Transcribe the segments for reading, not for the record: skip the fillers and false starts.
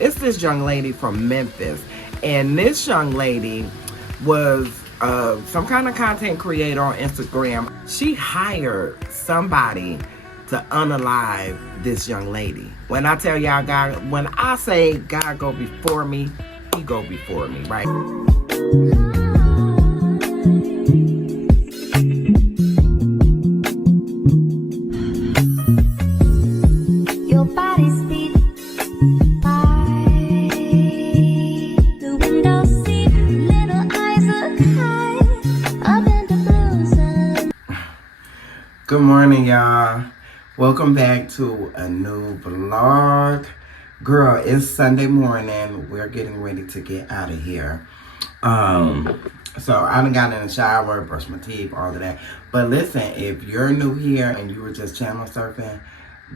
It's this young lady from Memphis. And this young lady was some kind of content creator on Instagram. She hired somebody to unalive this young lady. When I tell y'all, God, when I say God go before me, he go before me, right? Your body's beat by the window seat. Little eyes look high up in the blue sun. Good morning, y'all. Welcome back to a new vlog. Girl, it's Sunday morning. We're getting ready to get out of here. So I done got in the shower, brushed my teeth, all of that. But listen, if you're new here and you were just channel surfing,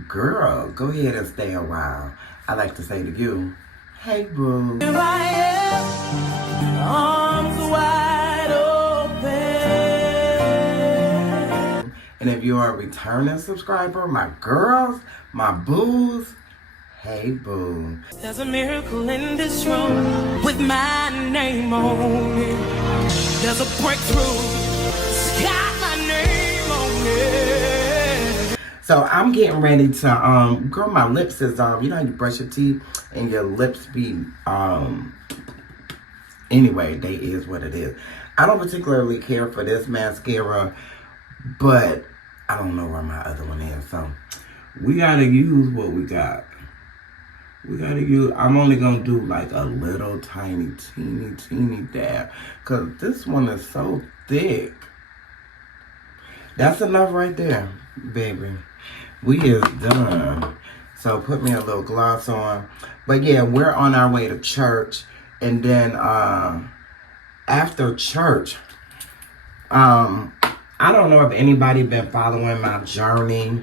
girl, go ahead and stay a while. I like to say to you, hey boo. Here I am, arms wide open. And if you are a returning subscriber, my girls, my boos, hey boo. There's a miracle in this room with my name on it. There's a breakthrough, it's got my name on it. So I'm getting ready to, girl, my lips is, you know how you brush your teeth and your lips be, anyway, they is what it is. I don't particularly care for this mascara, but I don't know where my other one is, so we gotta use what we got. We gotta use, I'm only gonna do like a little tiny, teeny dab, cause this one is so thick. That's enough right there, baby. We is done. So put me a little gloss on. But yeah, we're on our way to church. And then after church, I don't know if anybody been following my journey.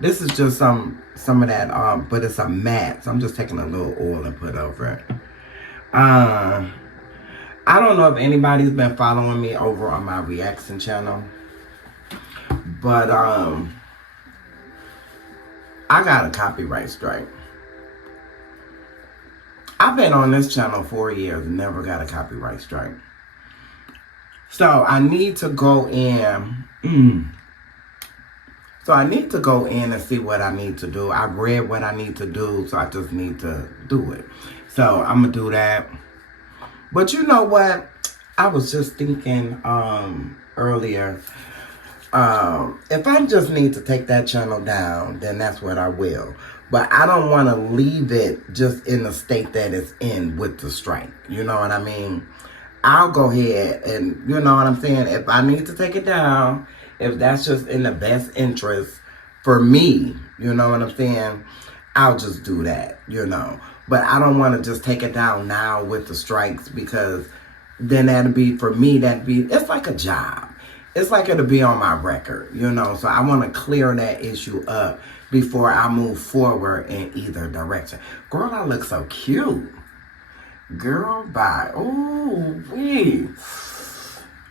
This is just some of that, but it's a matte. So I'm just taking a little oil and put over it. I don't know if anybody's been following me over on my reaction channel. But I got a copyright strike. I've been on this channel 4 years, never got a copyright strike. So I need to go in. So I need to go in and see what I need to do. I've read what I need to do, so I just need to do it. So I'm gonna do that. But you know what? I was just thinking earlier, if I just need to take that channel down, then that's what I will. But I don't want to leave it just in the state that it's in with the strike. You know what I mean? I'll go ahead and, you know what I'm saying? If I need to take it down, if that's just in the best interest for me, you know what I'm saying? I'll just do that, you know. But I don't want to just take it down now with the strikes, because then that'd be, for me, it's like a job. It's like it'll be on my record, you know. So I want to clear that issue up before I move forward in either direction. Girl, I look so cute. Girl, bye. Ooh, wee.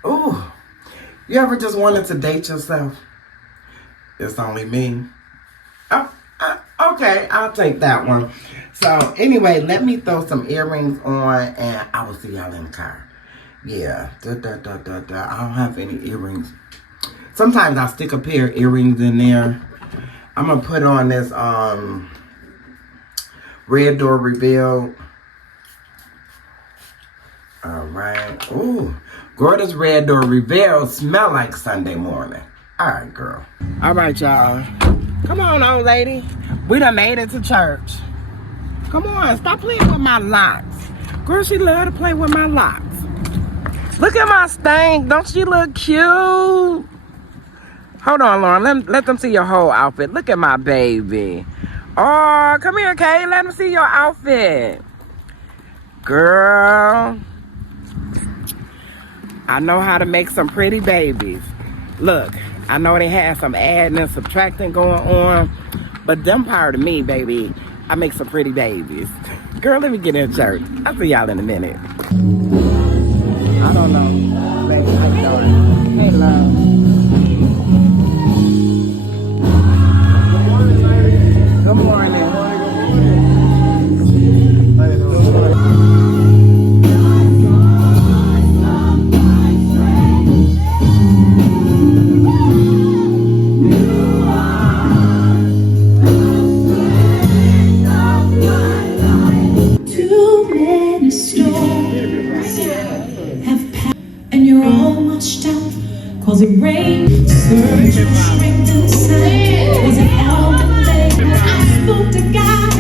Ooh. You ever just wanted to date yourself? It's only me. Oh, okay, I'll take that one. So anyway, let me throw some earrings on and I will see y'all in the car. Yeah, I don't have any earrings. Sometimes I stick a pair of earrings in there. I'm gonna put on this Red Door Reveal. All right. Ooh, girl, this Red Door Reveal smell like Sunday morning. All right, girl. All right, y'all. Come on, old lady. We done made it to church. Come on, stop playing with my locks. Girl, she love to play with my locks. Look at my stank. Don't she look cute? Hold on, Lauren. Let them see your whole outfit. Look at my baby. Oh, come here, Kay. Let them see your outfit. Girl. I know how to make some pretty babies. Look, I know they had some adding and subtracting going on, but them part of me, baby, I make some pretty babies. Girl, let me get in church. I'll see y'all in a minute. I don't know. Baby, how you doing? Hey, love. Good morning. Was it rain? Search for strength inside. Was it all the day? I spoke to God.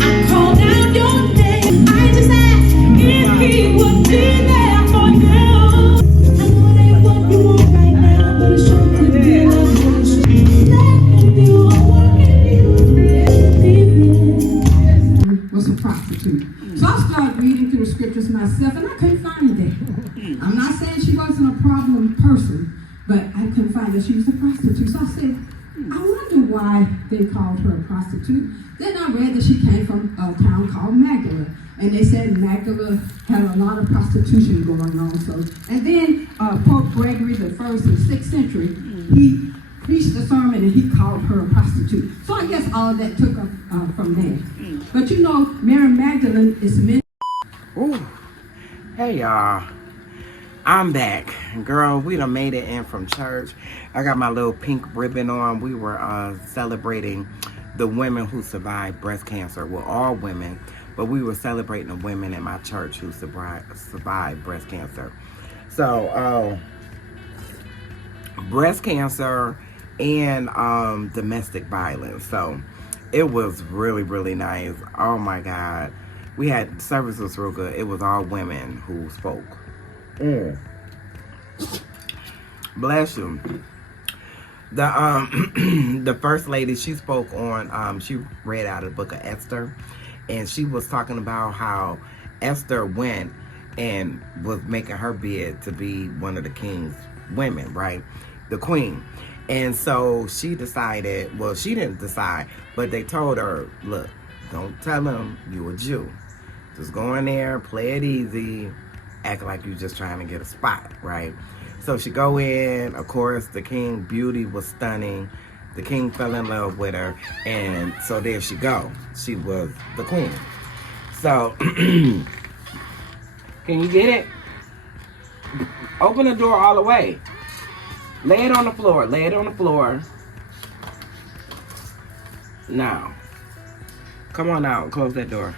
I called out your name. I just asked if He would be there for you. I know it ain't what you want right now, but it sure could be what you want. Let Him do a work in you. Was a prostitute. So I started reading through the scriptures myself, and I couldn't find it. I'm not saying she wasn't a problem person, but I couldn't find that she was a prostitute. So I said, I wonder why they called her a prostitute. Then I read that she came from a town called Magdala, and they said Magdala had a lot of prostitution going on. So, and then Pope Gregory the First in the 6th century, he preached a sermon and he called her a prostitute. So I guess all of that took up from there. But you know, Mary Magdalene is men. Ooh. Hey y'all, I'm back. Girl, we done made it in from church. I got my little pink ribbon on. We were celebrating the women who survived breast cancer. Well, all women, but we were celebrating the women in my church who survived breast cancer. So, breast cancer and domestic violence. So it was really, really nice. Oh my God. We had, service was real good. It was all women who spoke. Bless you. The first lady, she spoke on, she read out of the book of Esther, and she was talking about how Esther went and was making her bid to be one of the king's women, right? The queen. And so she decided, well, she didn't decide, but they told her, look, don't tell them you a Jew. Just go in there, play it easy, act like you're just trying to get a spot, right? So she go in, of course, the king beauty was stunning. The king fell in love with her, and so there she go. She was the queen. So, can you get it? Open the door all the way. Lay it on the floor. Lay it on the floor. Now, come on out. Close that door.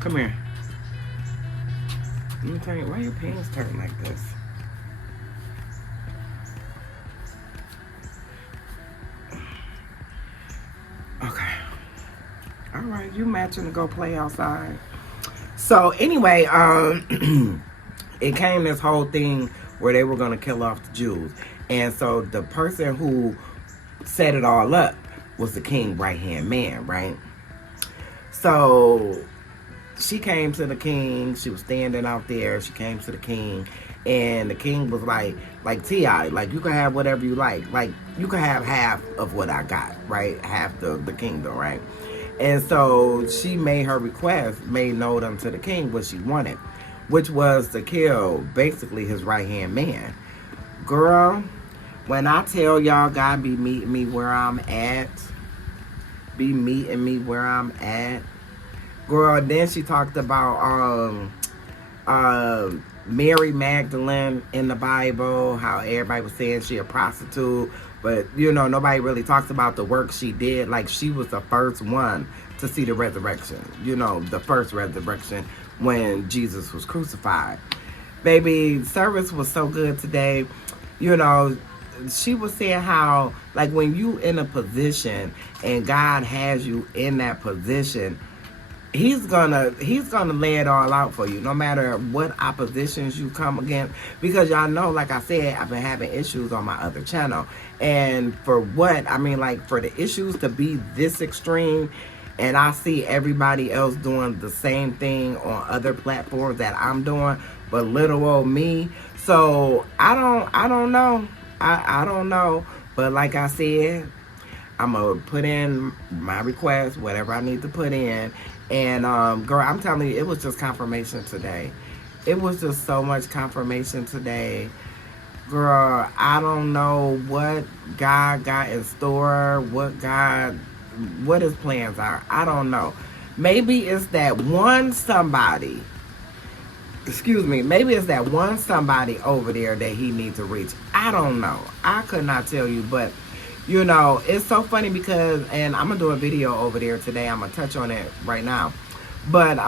Come here. Let me tell you, why your pants turn like this? Okay. All right, you matching to go play outside. So anyway, it came this whole thing where they were gonna kill off the Jews, and so the person who set it all up was the king's right-hand man, right? So she came to the king. She was standing out there. She came to the king, and the king was like T.I., like, you can have whatever you like you can have half of what I got, right? Half the kingdom, right? And so she made her request, made known unto the king what she wanted, which was to kill basically his right-hand man. Girl, when I tell y'all God be meeting me where I'm at, girl, then she talked about Mary Magdalene in the Bible, how everybody was saying she a prostitute, but you know, nobody really talks about the work she did. Like, she was the first one to see the resurrection, you know, the first resurrection when Jesus was crucified. Baby, service was so good today. You know, she was saying how, like, when you in a position and God has you in that position, He's gonna lay it all out for you, no matter what oppositions you come against. Because y'all know, like I said, I've been having issues on my other channel. And for what? I mean, like, for the issues to be this extreme, and I see everybody else doing the same thing on other platforms that I'm doing, but little old me. So I don't know. I don't know. But like I said, I'm gonna put in my request, whatever I need to put in. And girl, I'm telling you, it was just confirmation today. It was just so much confirmation today. Girl, I don't know what God got in store, what his plans are. I don't know. Maybe it's that one somebody, maybe it's that one somebody over there that he needs to reach. I don't know. I could not tell you, but you know, it's so funny because, and I'm gonna do a video over there today. I'm gonna touch on it right now. But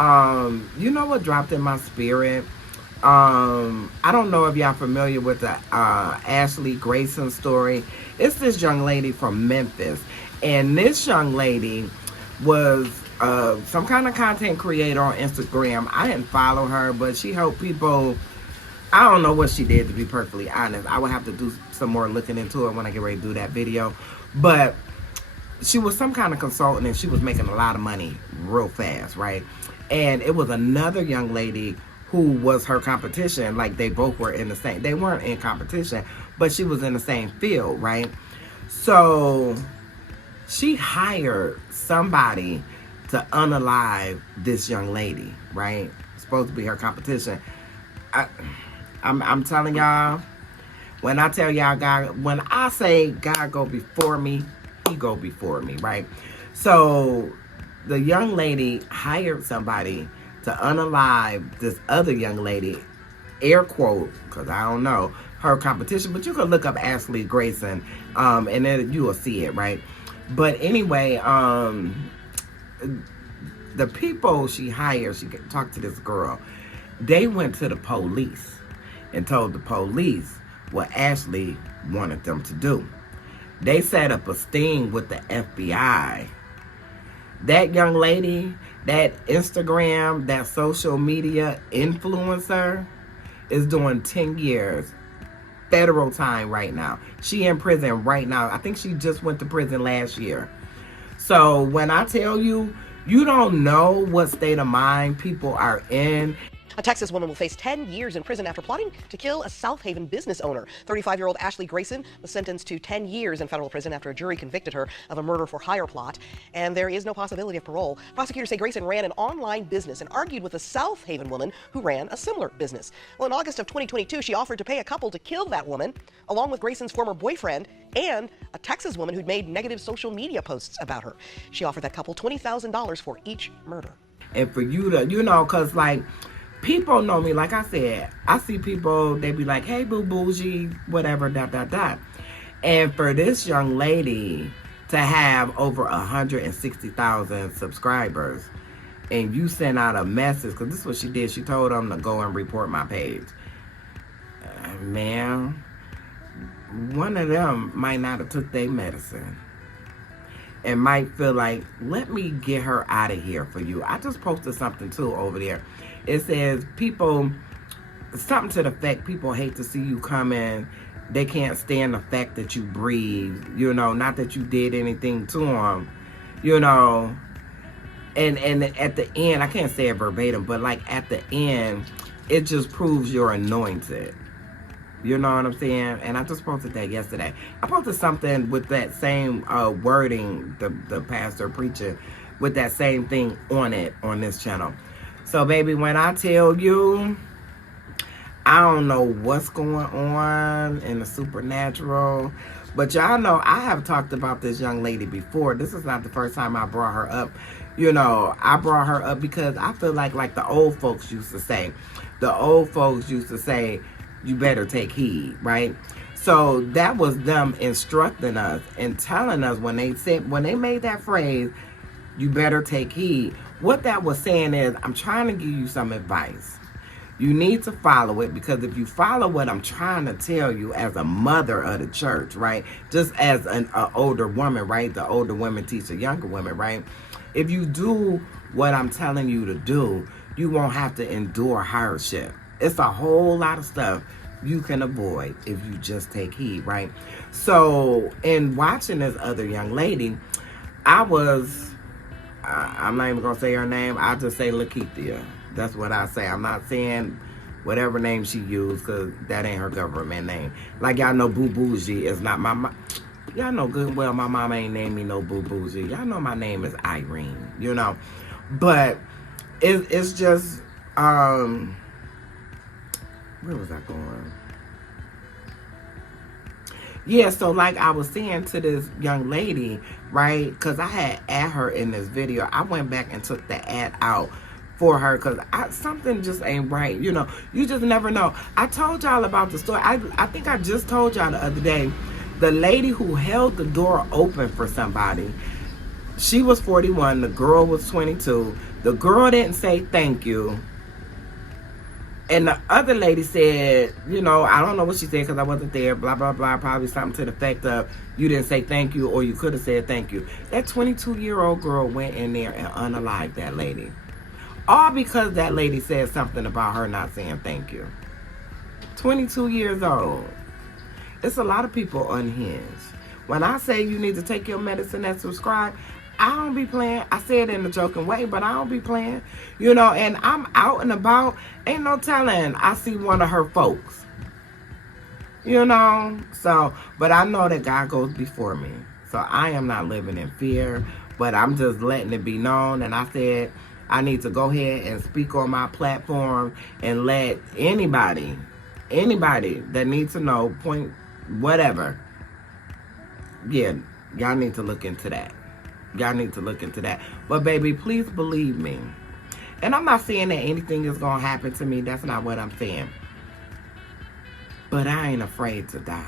you know what dropped in my spirit I don't know if y'all familiar with the Ashley Grayson story. It's this young lady from Memphis, and this young lady was some kind of content creator on Instagram. I didn't follow her, but she helped people. I don't know what she did, to be perfectly honest. I would have to do some more looking into it when I get ready to do that video. But she was some kind of consultant, and she was making a lot of money real fast, right? And it was another young lady who was her competition. Like, they both were in the same, they weren't in competition, but she was in the same field, right? So she hired somebody to unalive this young lady, right? Supposed to be her competition. I'm telling y'all, when I tell y'all God, when I say God go before me, he go before me, right? So the young lady hired somebody to unalive this other young lady, air quote, because I don't know her competition, but you can look up Ashley Grayson, and then you will see it, right? But anyway, the people she hired, she talked to this girl. They went to the police and told the police what Ashley wanted them to do. They set up a sting with the FBI. That young lady, that Instagram, that social media influencer, is doing 10 years federal time right now. She in prison right now. I think she just went to prison last year. So when I tell you, you don't know what state of mind people are in. A Texas woman will face 10 years in prison after plotting to kill a South Haven business owner. 35-year-old Ashley Grayson was sentenced to 10 years in federal prison after a jury convicted her of a murder-for-hire plot, and there is no possibility of parole. Prosecutors say Grayson ran an online business and argued with a South Haven woman who ran a similar business. Well, in August of 2022, she offered to pay a couple to kill that woman, along with Grayson's former boyfriend and a Texas woman who'd made negative social media posts about her. She offered that couple $20,000 for each murder. And for you to, because like, people know me, like I said, I see people, they be like, hey, boo bougie, whatever, ... And for this young lady to have over 160,000 subscribers, and you send out a message, because this is what she did, she told them to go and report my page. Man, one of them might not have took their medicine and might feel like, let me get her out of here for you. I just posted something too over there. It says people, something to the effect, people hate to see you come in. They can't stand the fact that you breathe, not that you did anything to them, And at the end, I can't say it verbatim, but like at the end, it just proves you're anointed. You know what I'm saying? And I just posted that yesterday. I posted something with that same wording, the pastor preaching, with that same thing on it on this channel. So, baby, when I tell you, I don't know what's going on in the supernatural, but y'all know I have talked about this young lady before. This is not the first time I brought her up. I brought her up because I feel like the old folks used to say. The old folks used to say, you better take heed, right? So that was them instructing us and telling us when they made that phrase, you better take heed. What that was saying is, I'm trying to give you some advice. You need to follow it, because if you follow what I'm trying to tell you as a mother of the church, right? Just as an older woman, right? The older women teach the younger women, right? If you do what I'm telling you to do, you won't have to endure hardship. It's a whole lot of stuff you can avoid if you just take heed, right? So in watching this other young lady, I'm not even going to say her name. I'll just say Lakeithia. That's what I say. I'm not saying whatever name she used, because that ain't her government name. Like, y'all know Boo Bougie is not my y'all know good well my mama ain't named me no Boo Bougie. Y'all know my name is Irene, But it's just, where was I going? Yeah, so like I was saying to this young lady, right, because I had ad her in this video. I went back and took the ad out for her because something just ain't right. You just never know. I told y'all about the story. I think I just told y'all the other day. The lady who held the door open for somebody, she was 41. The girl was 22. The girl didn't say thank you. And the other lady said, you know, I don't know what she said because I wasn't there, blah, blah, blah. Probably something to the effect of, you didn't say thank you, or you could have said thank you. That 22-year-old girl went in there and unalived that lady. All because that lady said something about her not saying thank you. 22 years old. It's a lot of people unhinged. When I say you need to take your medicine and subscribe, I don't be playing. I say it in a joking way, but I don't be playing. You know, and I'm out and about. Ain't no telling I see one of her folks. You know? So, but I know that God goes before me. So I am not living in fear, but I'm just letting it be known. And I said I need to go ahead and speak on my platform and let anybody that needs to know, point, whatever. Yeah, y'all need to look into that. Y'all need to look into that. But baby, please believe me. And I'm not saying that anything is going to happen to me. That's not what I'm saying. But I ain't afraid to die.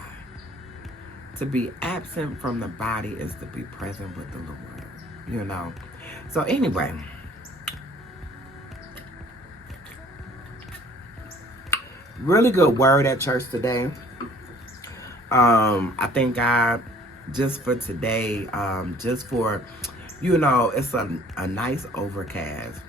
To be absent from the body is to be present with the Lord. You know. So anyway. Really good word at church today. I thank God just for today, just for, you know, it's a nice overcast.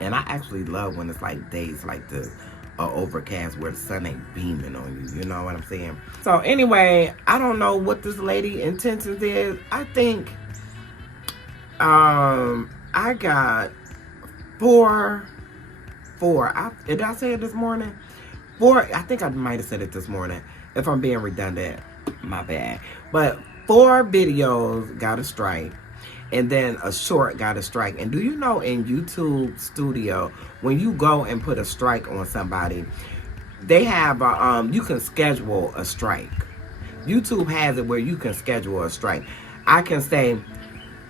And I actually love when it's like days like this, overcast where the sun ain't beaming on you. You know what I'm saying? So anyway, I don't know what this lady intentions is. I think I got four. Did I say it this morning? 4. I think I might have said it this morning. If I'm being redundant, my bad. But 4 videos got a strike, and then a short got a strike. And do you know, in YouTube Studio, when you go and put a strike on somebody, they have you can schedule a strike. YouTube has it where you can schedule a strike. I can say,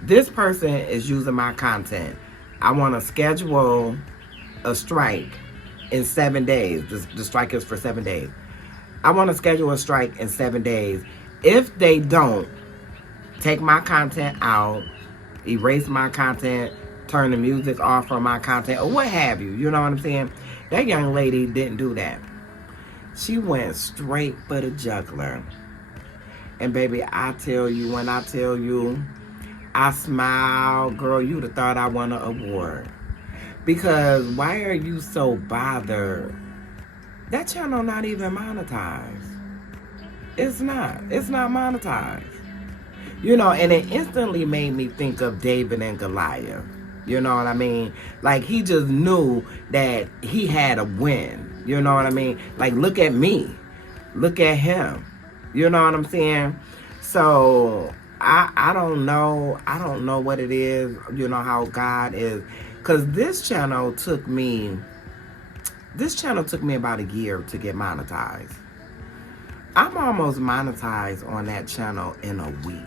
this person is using my content. I want to schedule a strike in 7 days. The strike is for 7 days. I want to schedule a strike in 7 days. If they don't, take my content out, erase my content, turn the music off from my content, or what have you. You know what I'm saying? That young lady didn't do that. She went straight for the jugular. And baby, I tell you, when I tell you, I smile, girl, you'd have thought I won an award. Because why are you so bothered? That channel not even monetized. It's not monetized. You know, and it instantly made me think of David and Goliath. You know what I mean? Like, he just knew that he had a win. You know what I mean? Like, look at me. Look at him. You know what I'm saying? So, I don't know. I don't know what it is. You know, how God is. Because this channel took me about a year to get monetized. I'm almost monetized on that channel in a week.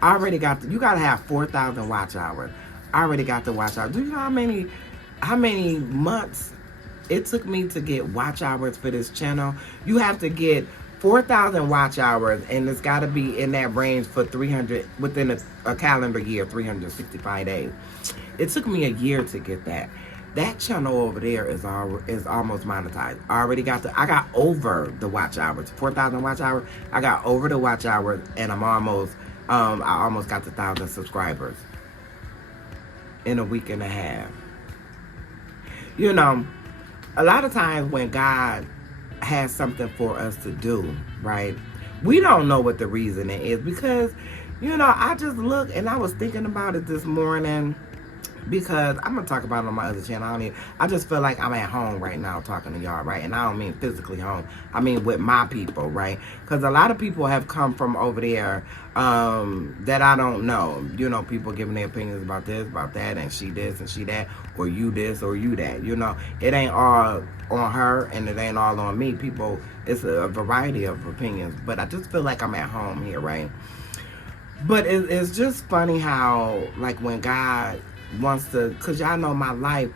I already got you gotta have 4,000 watch hours. I already got the watch hours. Do you know how many months it took me to get watch hours for this channel? You have to get 4,000 watch hours, and it's got to be in that range for 300 within a calendar year, 365 days. It took me a year to get that. That channel over there is almost monetized. I got over the watch hours, 4,000 watch hours. I got over the watch hours, and I almost got to 1,000 subscribers in a week and a half. You know, a lot of times when God has something for us to do, right, we don't know what the reason it is, because, you know, I just look, and I was thinking about it this morning, because I'm gonna talk about it on my other channel. I just feel like I'm at home right now talking to y'all, right? And I don't mean physically home. I mean with my people, right? Because a lot of people have come from over there that I don't know. You know, people giving their opinions about this, about that, and she this and she that, or you this or you that. You know, it ain't all on her and it ain't all on me. People, it's a variety of opinions. But I just feel like I'm at home here, right? But it's just funny how, like, when God wants to, because y'all know my life,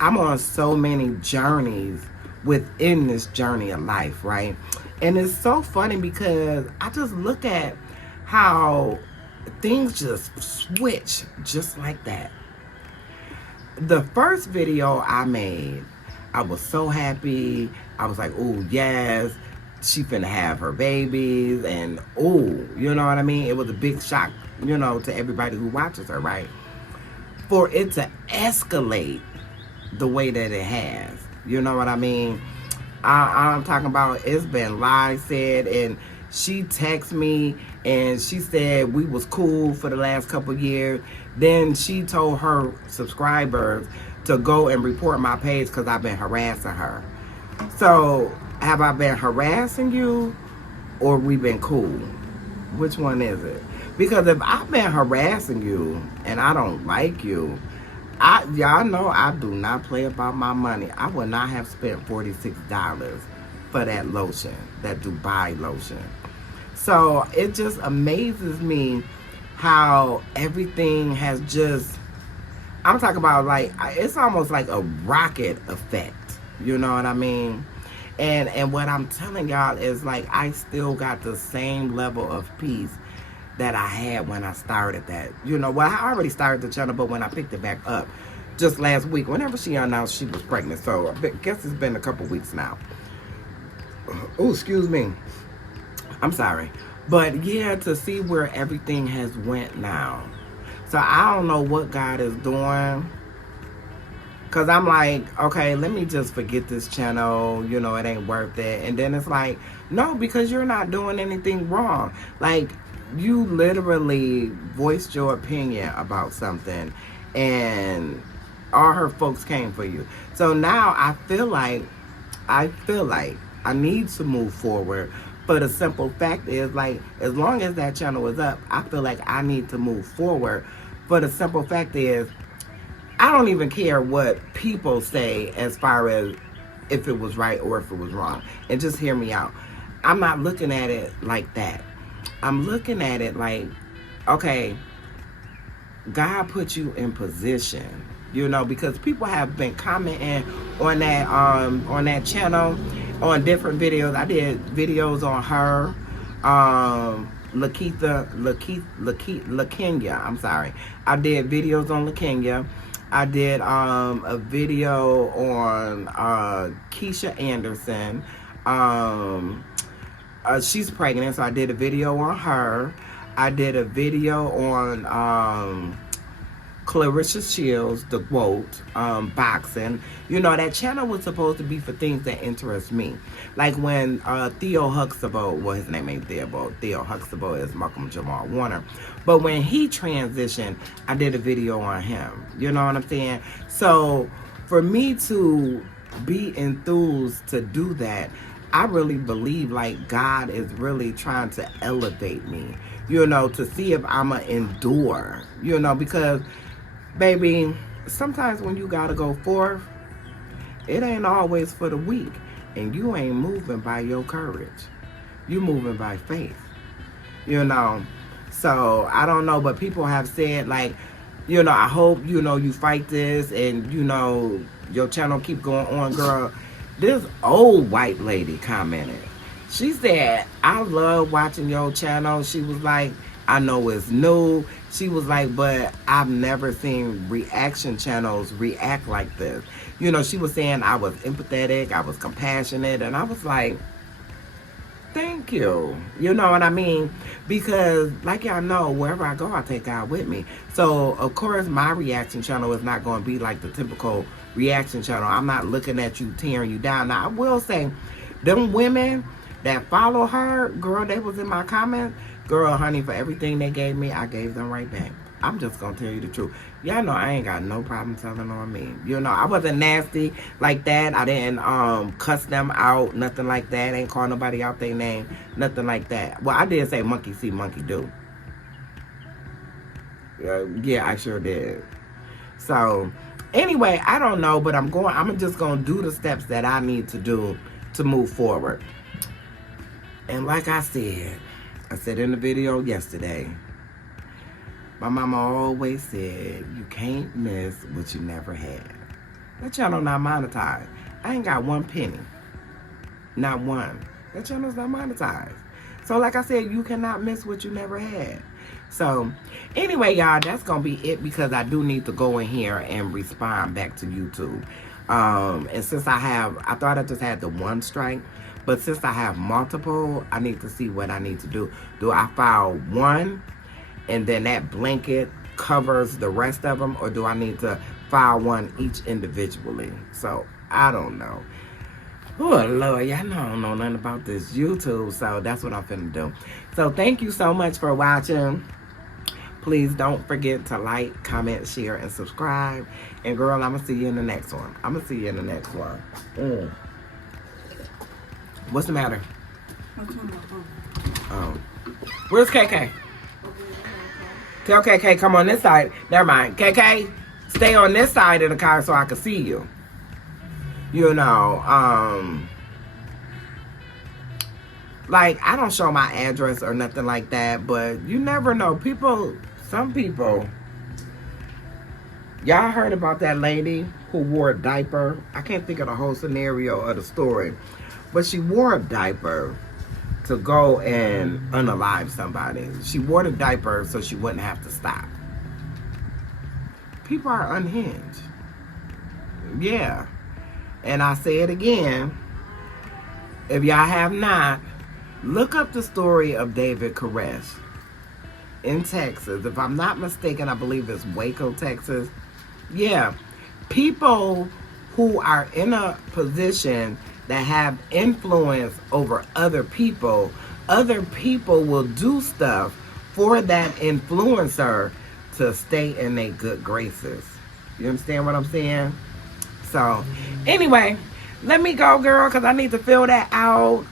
I'm on so many journeys within this journey of life, right? And it's so funny because I just look at how things just switch just like that. the first video I made, I was so happy. I was like, oh, yes, she finna have her babies. And, oh, you know what I mean? It was a big shock, you know, to everybody who watches her, right? For it to escalate the way that it has. You know what I mean? I'm talking about, it's been lies said, and she texted me and she said we was cool for the last couple years. Then she told her subscribers to go and report my page because I've been harassing her. So have I been harassing you or we been cool? Which one is it? Because if I've been harassing you and I don't like you, y'all know I do not play about my money. I would not have spent $46 for that lotion, that Dubai lotion. So it just amazes me how everything has just, I'm talking about like, it's almost like a rocket effect. You know what I mean? And what I'm telling y'all is like, I still got the same level of peace that I had when I started that. You know, well, I already started the channel, but when I picked it back up just last week, whenever she announced she was pregnant. So I guess it's been a couple weeks now. Oh, excuse me. I'm sorry. But yeah, to see where everything has went now. So I don't know what God is doing. Because I'm like, okay, let me just forget this channel. You know, it ain't worth it. And then it's like, no, because you're not doing anything wrong. Like, you literally voiced your opinion about something. And all her folks came for you. So now I feel like I need to move forward. But the simple fact is, like, as long as that channel is up, I feel like I need to move forward. But the simple fact is, I don't even care what people say as far as if it was right or if it was wrong. And just hear me out. I'm not looking at it like that. I'm looking at it like, okay, God put you in position, you know, because people have been commenting on that channel, on different videos. I did videos on her, LaKenya. I'm sorry. I did videos on LaKenya. I did a video on Keisha Anderson. She's pregnant, so I did a video on her. I did a video on Clarissa Shields, the quote, boxing. You know, that channel was supposed to be for things that interest me. Like when Theo Huxtable, well, his name ain't Theo Huxtable is Malcolm Jamal Warner. But when he transitioned, I did a video on him. You know what I'm saying? So for me to be enthused to do that, I really believe like God is really trying to elevate me, you know, to see if I'ma endure, you know, because baby, sometimes when you gotta go forth, it ain't always for the weak. And you ain't moving by your courage. You moving by faith. You know. So I don't know, but people have said like, you know, I hope, you know, you fight this and, you know, your channel keep going on, girl. This old white lady commented. She said, I love watching your channel. She was like, I know it's new. She was like, but I've never seen reaction channels react like this. You know, she was saying I was empathetic, I was compassionate, and I was like, thank you. You know what I mean? Because, like y'all know, wherever I go, I take God with me. So, of course, my reaction channel is not going to be like the typical reaction channel. I'm not looking at you, tearing you down. Now, I will say, them women that follow her, girl, they was in my comments. Girl, honey, for everything they gave me, I gave them right back. I'm just going to tell you the truth. Y'all know I ain't got no problem telling on me. You know, I wasn't nasty like that. I didn't cuss them out, nothing like that. Ain't call nobody out their name, nothing like that. Well, I did say monkey see, monkey do. Yeah, I sure did. So, anyway, I don't know, but I'm just going to do the steps that I need to do to move forward. And like I said in the video yesterday, my mama always said, you can't miss what you never had. That channel not monetized. I ain't got one penny. Not one. That channel's not monetized. So like I said, you cannot miss what you never had. So, anyway, y'all, that's going to be it because I do need to go in here and respond back to YouTube. And since I thought I just had the one strike, but since I have multiple, I need to see what I need to do. Do I file one and then that blanket covers the rest of them, or do I need to file one each individually? So, I don't know. Oh, Lord, y'all know I don't know nothing about this YouTube, so that's what I'm finna do. So, thank you so much for watching. Please don't forget to like, comment, share, and subscribe. And, girl, I'm going to see you in the next one. What's the matter? Oh. Where's KK? Tell KK come on this side. Never mind. KK, stay on this side of the car so I can see you. You know, like, I don't show my address or nothing like that, but you never know. Some people, y'all heard about that lady who wore a diaper? I can't think of the whole scenario of the story, but she wore a diaper to go and unalive somebody. She wore the diaper so she wouldn't have to stop. People are unhinged. Yeah. And I say it again, if y'all have not, look up the story of David Koresh in Texas. If I'm not mistaken, I believe it's Waco, Texas. Yeah. People who are in a position that have influence over other people will do stuff for that influencer to stay in their good graces. You understand what I'm saying? So, anyway, let me go, girl, because I need to fill that out.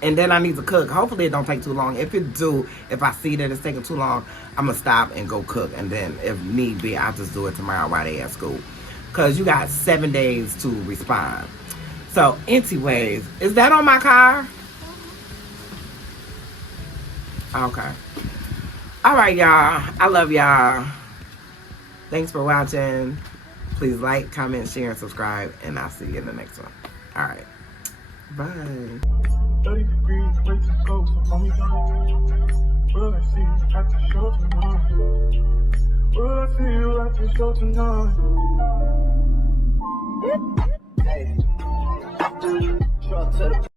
And then I need to cook. Hopefully it don't take too long. If I see that it's taking too long, I'm going to stop and go cook. And then if need be, I'll just do it tomorrow while they at school. Because you got 7 days to respond. So, anyways, is that on my car? Okay. All right, y'all. I love y'all. Thanks for watching. Please like, comment, share, and subscribe. And I'll see you in the next one. All right. Bye. 30 degrees, way to go, so call me down. Will I see you at the show tonight? Will I see you at the show tonight? Hey.